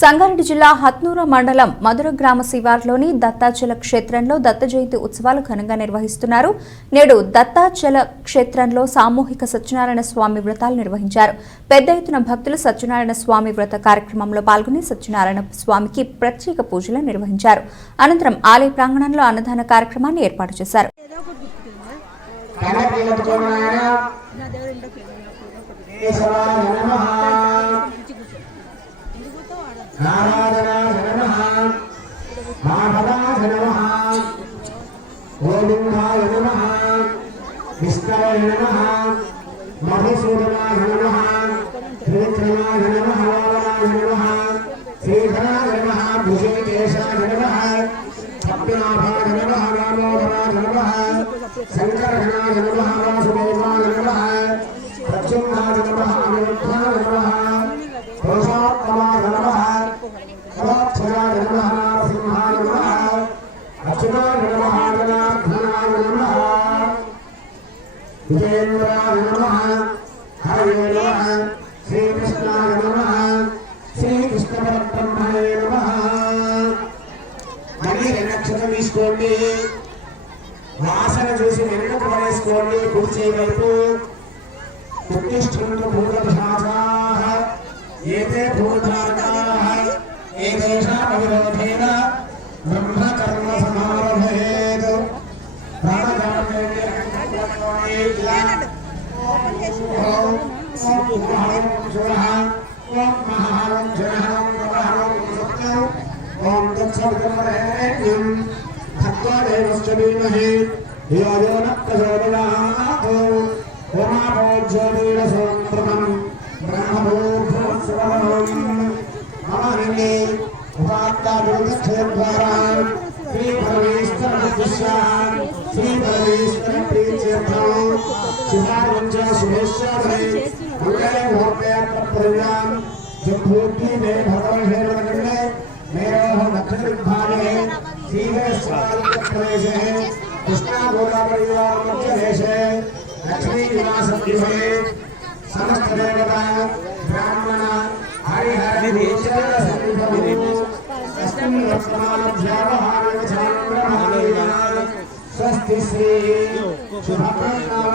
సంగారెడ్డి జిల్లా హత్నూర మండలం మధుర గ్రామ శివార్లోని దత్తాచల క్షేత్రంలో దత్త జయంతి ఉత్సవాలు ఘనంగా నిర్వహిస్తున్నారు. నేడు దత్తాచల క్షేత్రంలో సామూహిక సత్యనారాయణ స్వామి వ్రతాలు నిర్వహించారు. పెద్ద ఎత్తున భక్తులు సత్యనారాయణ స్వామి వ్రత కార్యక్రమంలో పాల్గొని సత్యనారాయణ స్వామికి ప్రత్యేక పూజలు నిర్వహించారు. అనంతరం ఆలయ ప్రాంగణంలో అన్నదాన కార్యక్రమాన్ని ఏర్పాటు చేశారు. नारायणाय नमः माधवाय नमः गोविन्दाय नमः विष्णवे नमः मधुसूदनाय नमः त्रिविक्रमाय नमः वामनाय नमः श्रीधराय नमः भुजकेशाय नमः पद्मनाभाय नमः दामोदराय नमः शङ्करघनाय नमः वासुदेवाय नमः प्रद्युम्नाय नमः अनिरुद्धाय नमः पुरुषोत्तमाय नमः अक्षराय नमः सिंहाय नमः अच्युताय नमः जनार्दनाय नमः विजेन्द्राय नमः हरे नमः श्रीकृष्णाय नमः श्रीकृष्णपरब्रह्मणे नमः मणि नक्षत्र తీసుకోండి వాసన చూసి వెనుకకు వేసుకోండి కుడి చేయి వైపు उत्तिष्ठन्तु भूतभासाः एते भूताः एतेषामविरोधेन ब्रह्मकर्मसमारभेत् ॐ तत्सर्वम् भक्त्वादेवश्च धीमहि धियो यो न प्रचोदयात् ओमाभोज्योतिरसोऽप्रथम् ब्रह्मभूर्भुवस्सुवम् ममानिने उपात्ताभिवृद्धेद्वारा श्रीपरमेश्वरमुद्दिश्यान् श्रीपरमेश्वरप्रीत्यर्थम् शिवारञ्च शुभेश्वरे मङ्गले भोक्तेऽप्रप्रव्याम् जम्बूद्वी मे भगवन्हेरवगण्डे मेरोः दक्षिणविभागे श्रीवेश्वरादित्यप्रदेशे कृष्णागोदावरीवारमध्यदेशे लक्ष्मी निवास दिवसे समस्त देवता ब्राह्मण हरिहर स्वस्ति श्री शुभप्रणाम